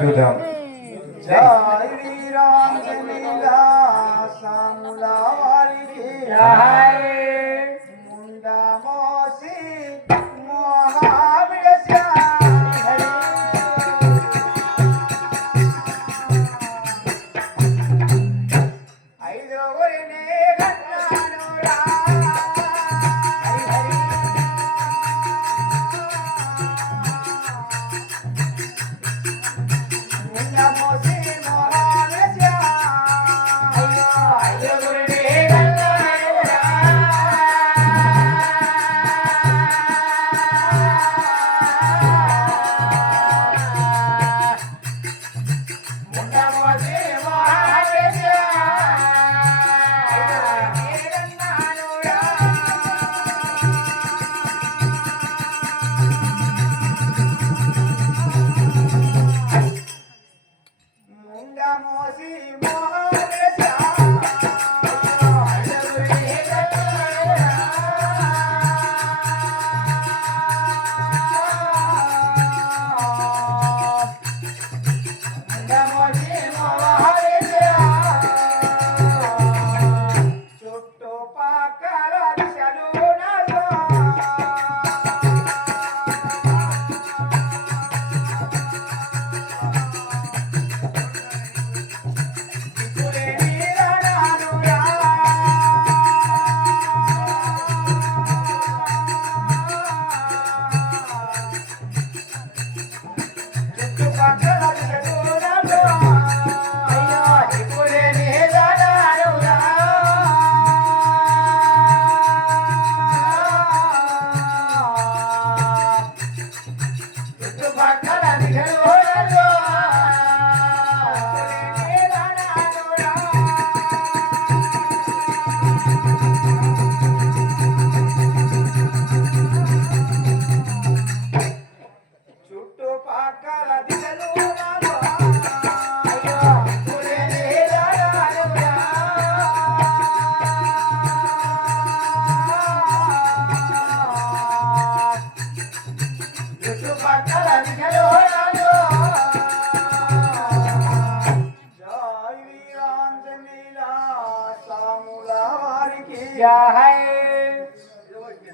చూద్దాం. జై వీరాంజనేయుల సాముల వారికి ముండ మోసి మోహావిడస్య ఐదుగురిని కన్నాను రా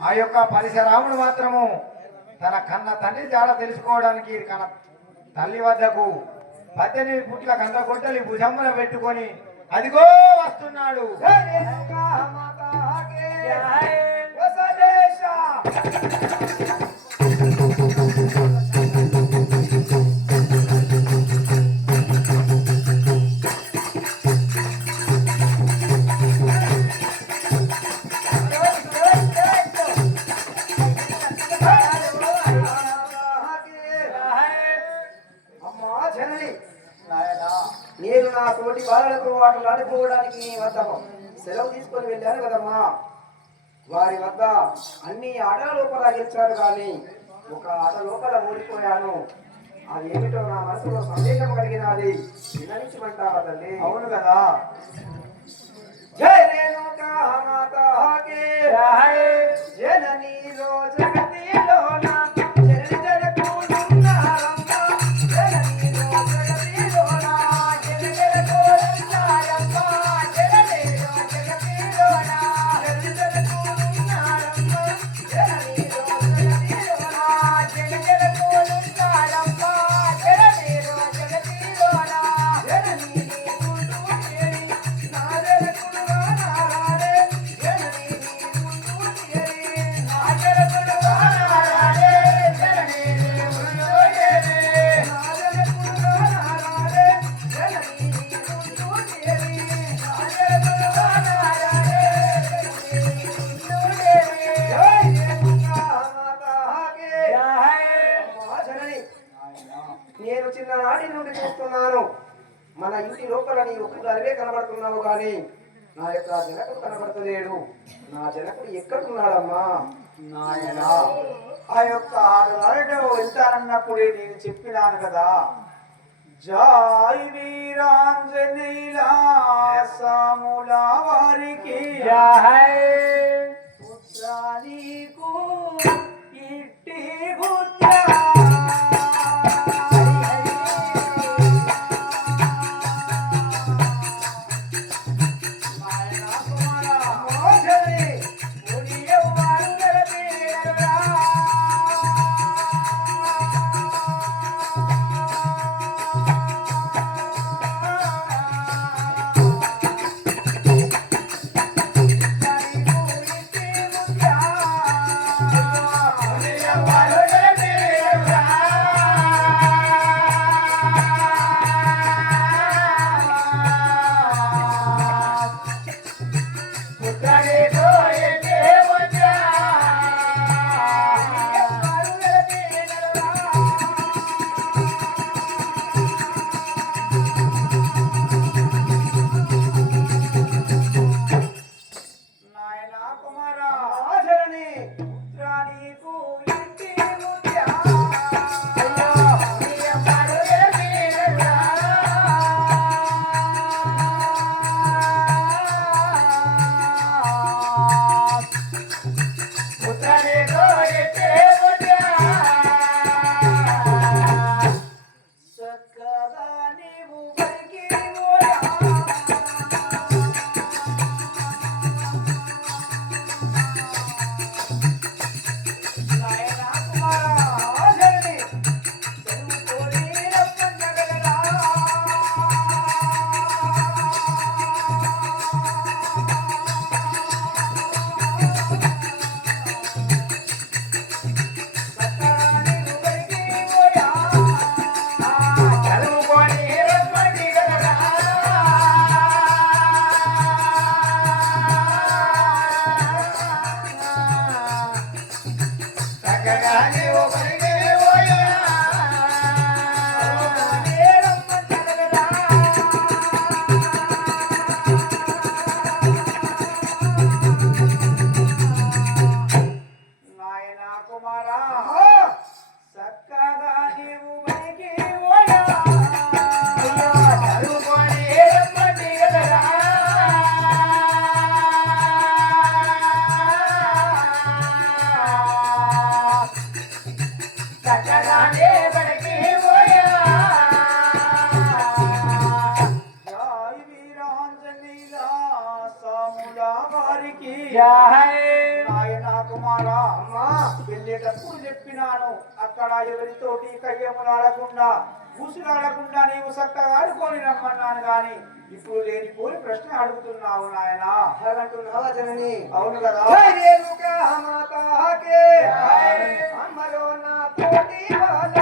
ఆ యొక్క పరశురాముడు మాత్రము తన కన్న తండ్రి జాడ తెలుసుకోవడానికి కన్న తల్లి వద్దకు 18 పుట్ల కంద కొట్టలి భుజమున పెట్టుకొని అదిగో వస్తున్నాడు. నేను నా తోటి వాళ్ళకు వాటిని ఆడుకోవడానికి నీ వద్ద సెలవు తీసుకొని వెళ్ళాను కదమ్మా. వారి వద్ద అన్ని ఆటల లోపల గెలిచారు కానీ ఒక ఆట లోపల ఓడిపోయాను. అది ఏమిటో నా మనసులో సందేహం కలిగినది. వినరించమంటారా తల్లి? అవును కదా. జయ రేణుకా మాతాకి జననీలో జగతిలో నేను చిన్ననాటి నుండి చూస్తున్నాను. మన ఇంటి లోపల నీ ఒక్కదానివే కనబడుతున్నావు కానీ నా యొక్క జనకుడు కనబడతలేడు. నా జనకుడు ఎక్కడున్నాడమ్మా? నాయనా, ఆ యొక్క 6 అరటో వెళ్తానన్నప్పుడే నేను చెప్పినాను కదా. జై వీరాంజనేయుల సాముల వారికి పుత్రా నీకు ఇట్టి పుత్ర ఎవరితోటి కయ్యములాడకుండా కూసులాడకుండా నీవు చక్కగా ఆడుకొని రమ్మన్నాను గాని ఇప్పుడు లేని పోలి ప్రశ్న అడుగుతున్నావు నాయనా. అలాగంటున్నావా జనని? అవును కదా. జై రేణుకా మాతాకే అమ్మలో నా తోటి బాల